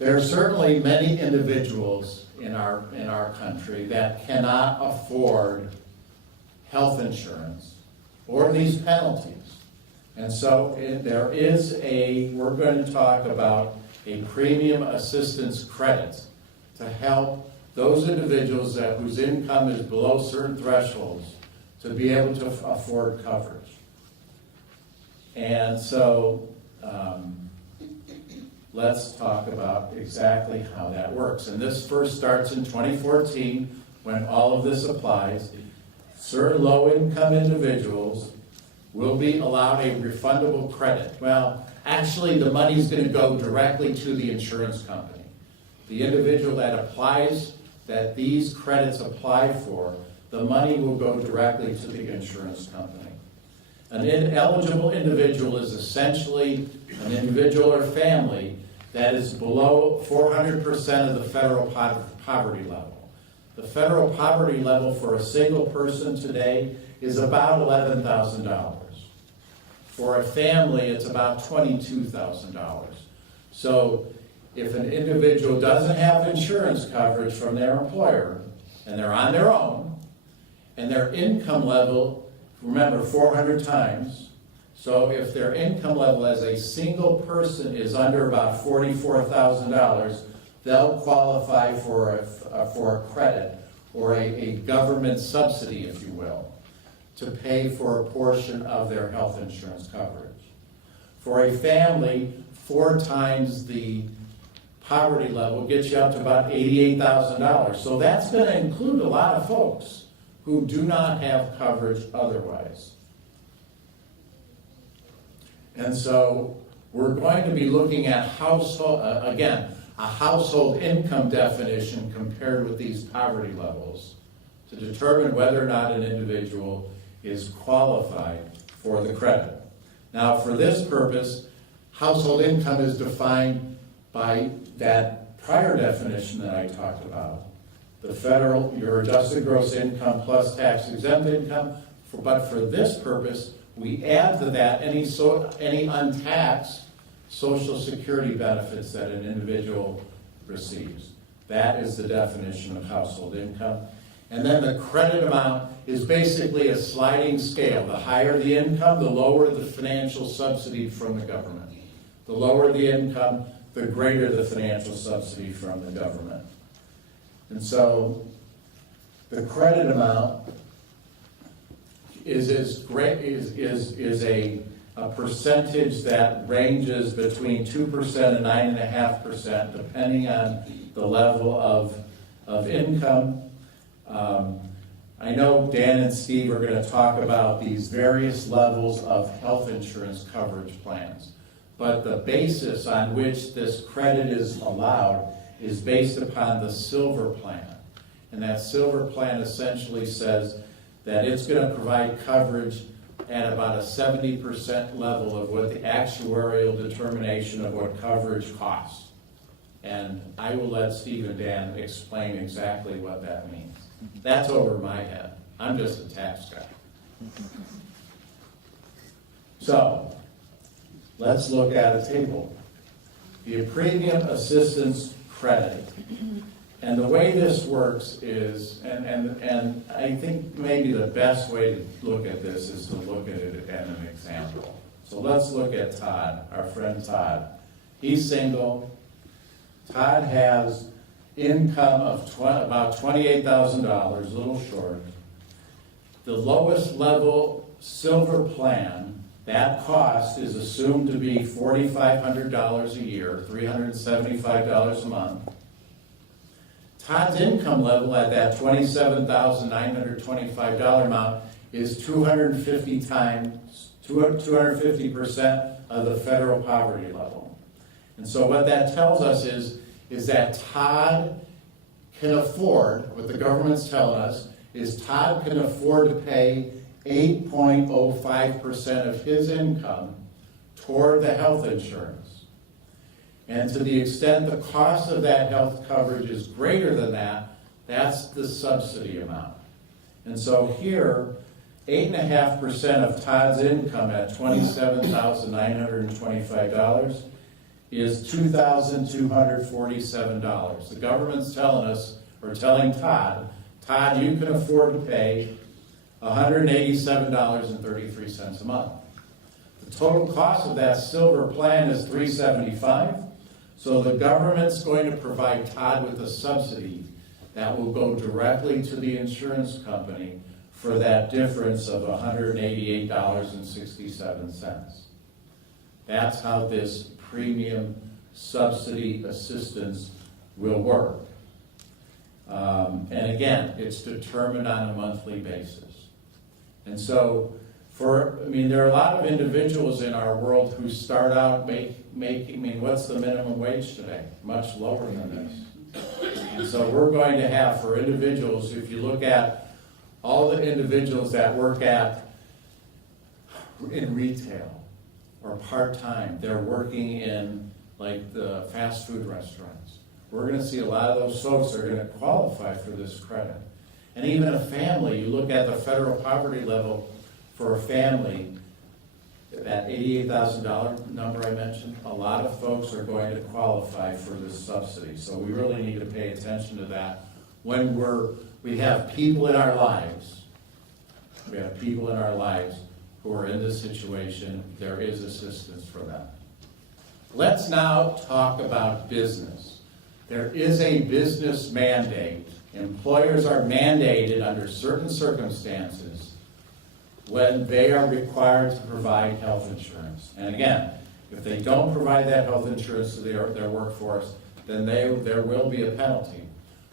There are certainly many individuals in our country that cannot afford health insurance or these penalties. And so we're going to talk about a premium assistance credit to help those individuals whose income is below certain thresholds to be able to afford coverage. And so let's talk about exactly how that works. And this first starts in 2014 when all of this applies. Certain low-income individuals will be allowed a refundable credit. Well, actually, the money's going to go directly to the insurance company. The individual that these credits apply for, the money will go directly to the insurance company. An ineligible individual is essentially an individual or family that is below 400% of the federal poverty level. The federal poverty level for a single person today is about $11,000. For a family, it's about $22,000. So if an individual doesn't have insurance coverage from their employer, and they're on their own, and their income level, remember, 400 times, so if their income level as a single person is under about $44,000, they'll qualify for a credit or a government subsidy, if you will, to pay for a portion of their health insurance coverage. For a family, 4 times the poverty level gets you up to about $88,000. So that's going to include a lot of folks who do not have coverage otherwise. And so we're going to be looking at a household income definition compared with these poverty levels to determine whether or not an individual is qualified for the credit. Now, for this purpose, household income is defined by that prior definition that I talked about. The federal, your adjusted gross income plus tax-exempt income, but for this purpose, we add to that any untaxed Social Security benefits that an individual receives. That is the definition of household income. And then the credit amount is basically a sliding scale. The higher the income, the lower the financial subsidy from the government. The lower the income, the greater the financial subsidy from the government. And so the credit amount is a percentage that ranges between 2% and 9.5%, depending on the level of income. I know Dan and Steve are going to talk about these various levels of health insurance coverage plans, but the basis on which this credit is allowed is based upon the Silver Plan. And that Silver Plan essentially says that it's going to provide coverage at about a 70% level of what the actuarial determination of what coverage costs. And I will let Steve and Dan explain exactly what that means. That's over my head. I'm just a tax guy. So, let's look at a table. The premium assistance credit. And the way this works is, and I think maybe the best way to look at this is to look at it at an example. So let's look at Todd, our friend Todd. He's single. Todd has income of about $28,000, a little short. The lowest level Silver Plan, that cost is assumed to be $4,500 a year, $375 a month. Todd's income level at that $27,925 amount is 250% of the federal poverty level. And so what that tells us is that Todd can afford, what the government's telling us, is Todd can afford to pay 8.05% of his income toward the health insurance. And to the extent the cost of that health coverage is greater than that, that's the subsidy amount. And so here, 8.5% of Todd's income at $27,925 is $2,247. The government's telling us, or telling Todd, you can afford to pay $187.33 a month. The total cost of that silver plan is $375. So the government's going to provide Todd with a subsidy that will go directly to the insurance company for that difference of $188.67. That's how this premium subsidy assistance will work. And again, it's determined on a monthly basis. And so, there are a lot of individuals in our world who start out making, what's the minimum wage today? Much lower than this. And so we're going to have, for individuals, if you look at all the individuals that work in retail or part-time, they're working in like the fast food restaurants. We're going to see a lot of those folks are going to qualify for this credit. And even a family, you look at the federal poverty level for a family, that $88,000 number I mentioned, a lot of folks are going to qualify for this subsidy. So we really need to pay attention to that when we have people in our lives. We have people in our lives who are in this situation. There is assistance for them. Let's now talk about business. There is a business mandate. Employers are mandated under certain circumstances when they are required to provide health insurance. And again, if they don't provide that health insurance to their workforce, then there will be a penalty.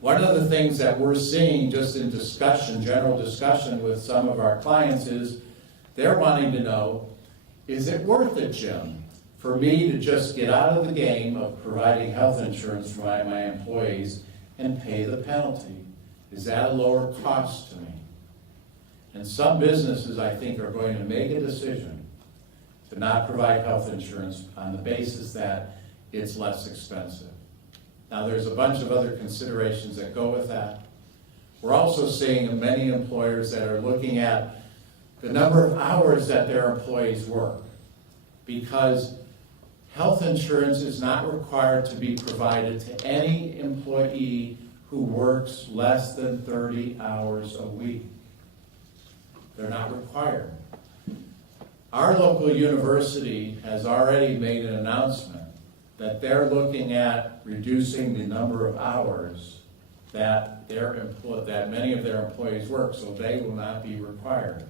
One of the things that we're seeing just in discussion, general discussion with some of our clients is they're wanting to know, is it worth it, Jim, for me to just get out of the game of providing health insurance for my employees and pay the penalty? Is that a lower cost to me? And some businesses, I think, are going to make a decision to not provide health insurance on the basis that it's less expensive. Now, there's a bunch of other considerations that go with that. We're also seeing many employers that are looking at the number of hours that their employees work, because health insurance is not required to be provided to any employee who works less than 30 hours a week. They're not required. Our local university has already made an announcement that they're looking at reducing the number of hours that many of their employees work, so they will not be required.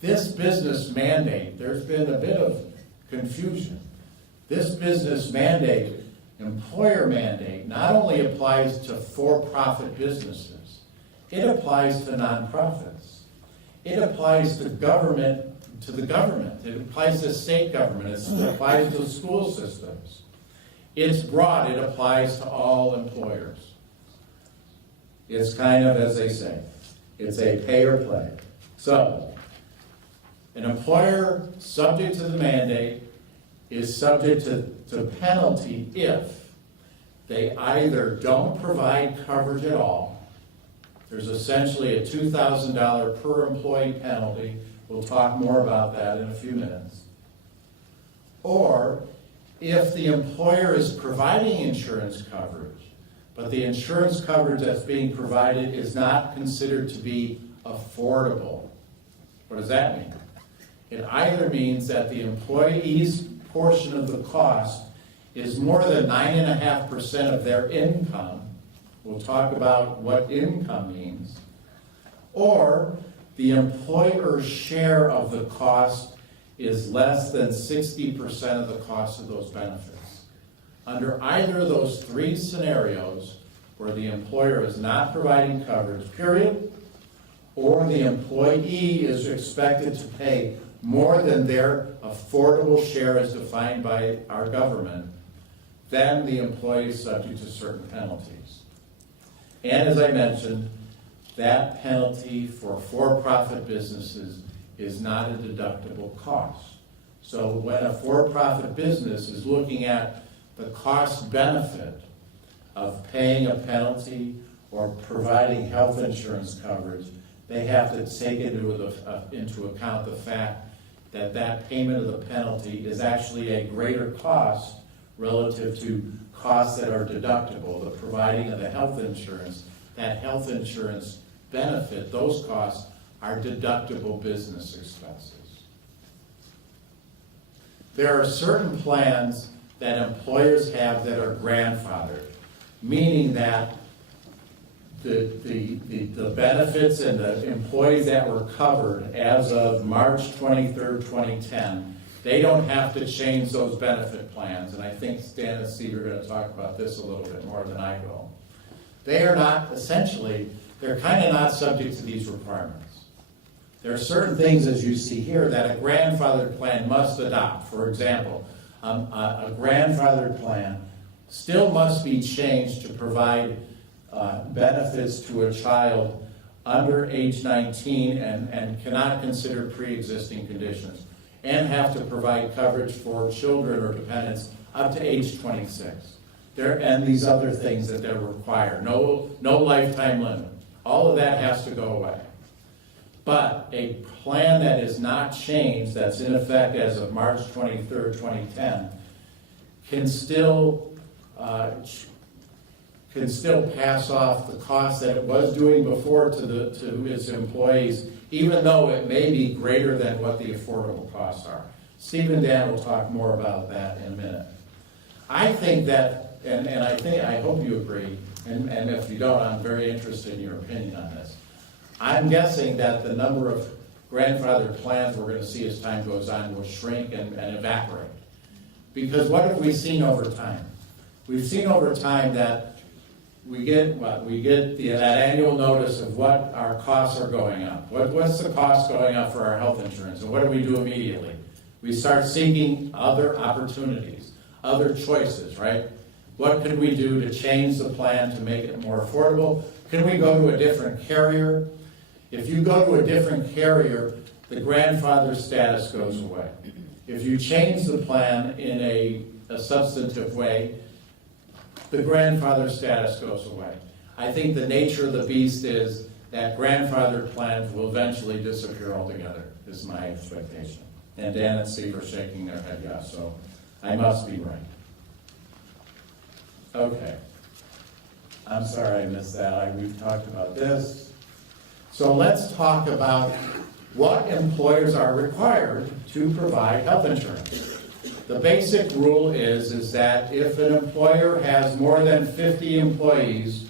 This business mandate, there's been a bit of confusion. This business mandate, employer mandate, not only applies to for-profit businesses, it applies to nonprofits. It applies to the government. It applies to state government. It applies to school systems. It's broad. It applies to all employers. It's kind of, as they say, it's a pay or play. So, an employer subject to the mandate is subject to penalty if they either don't provide coverage at all. There's essentially a $2,000 per employee penalty. We'll talk more about that in a few minutes. Or if the employer is providing insurance coverage, but the insurance coverage that's being provided is not considered to be affordable. What does that mean? It either means that the employee's portion of the cost is more than 9.5% of their income. We'll talk about what income means. Or the employer's share of the cost is less than 60% of the cost of those benefits. Under either of those three scenarios, where the employer is not providing coverage, period, or the employee is expected to pay more than their affordable share as defined by our government, then the employee is subject to certain penalties. And as I mentioned, that penalty for for-profit businesses is not a deductible cost. So when a for-profit business is looking at the cost benefit of paying a penalty or providing health insurance coverage, they have to take into account the fact that that payment of the penalty is actually a greater cost relative to costs that are deductible, the providing of the health insurance, that health insurance benefit, those costs are deductible business expenses. There are certain plans that employers have that are grandfathered, meaning that the benefits and the employees that were covered as of March 23rd, 2010, they don't have to change those benefit plans. And I think Stan and Steve are going to talk about this a little bit more than I will. They are not, essentially, they're kind of not subject to these requirements. There are certain things, as you see here, that a grandfathered plan must adopt. For example, a grandfathered plan still must be changed to provide benefits to a child under age 19 and cannot consider pre-existing conditions, and have to provide coverage for children or dependents up to age 26. And these other things that they're required. No lifetime limit. All of that has to go away. But a plan that is not changed, that's in effect as of March 23rd, 2010, can still pass off the cost that it was doing before to its employees, even though it may be greater than what the affordable costs are. Steve and Dan will talk more about that in a minute. I think that, and I hope you agree, and if you don't, I'm very interested in your opinion on this. I'm guessing that the number of grandfathered plans we're going to see as time goes on will shrink and evaporate. Because what have we seen over time? We've seen over time that we get that annual notice of what our costs are going up. What's the cost going up for our health insurance? And what do we do immediately? We start seeking other opportunities, other choices, right? What could we do to change the plan to make it more affordable? Can we go to a different carrier? If you go to a different carrier, the grandfather status goes away. If you change the plan in a substantive way, the grandfather status goes away. I think the nature of the beast is that grandfathered plans will eventually disappear altogether, is my expectation. And Dan and Steve are shaking their head yes, so I must be right. Okay. I'm sorry I missed that. We've talked about this. So let's talk about what employers are required to provide health insurance. The basic rule is that if an employer has more than 50 employees,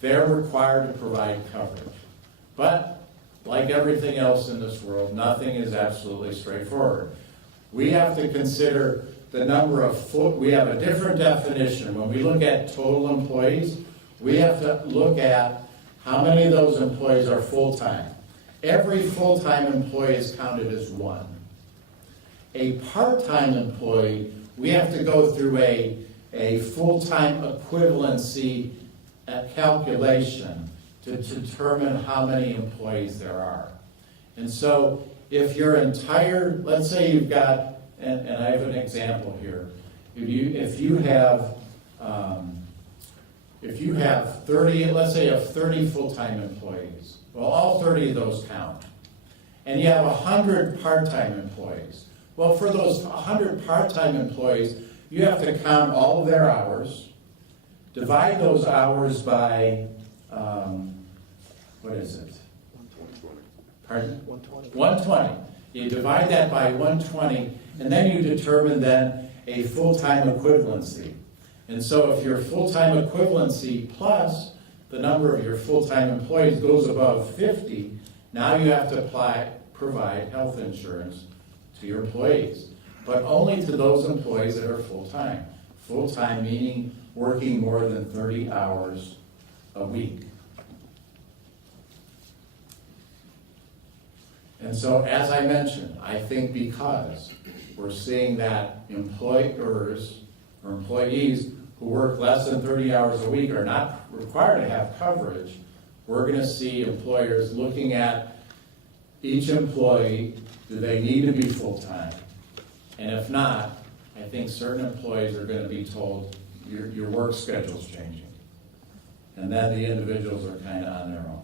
they're required to provide coverage. But like everything else in this world, nothing is absolutely straightforward. We have to consider the number of we have a different definition. When we look at total employees, we have to look at how many of those employees are full-time. Every full-time employee is counted as one. A part-time employee, we have to go through a full-time equivalency calculation to determine how many employees there are. And so if your entire, let's say you've got, and I have an example here, if you have 30, let's say you have 30 full-time employees, well, all 30 of those count. And you have 100 part-time employees. Well, for those 100 part-time employees, you have to count all of their hours, divide those hours by, what is it? 120. Pardon? 120. 120. You divide that by 120, and then you determine then a full-time equivalency. And so if your full-time equivalency plus the number of your full-time employees goes above 50, now you have to provide health insurance to your employees, but only to those employees that are full-time. Full-time meaning working more than 30 hours a week. And so, as I mentioned, I think because we're seeing that employers or employees who work less than 30 hours a week are not required to have coverage, we're going to see employers looking at each employee. Do they need to be full-time? And if not, I think certain employees are going to be told your work schedule's changing. And then the individuals are kind of on their own.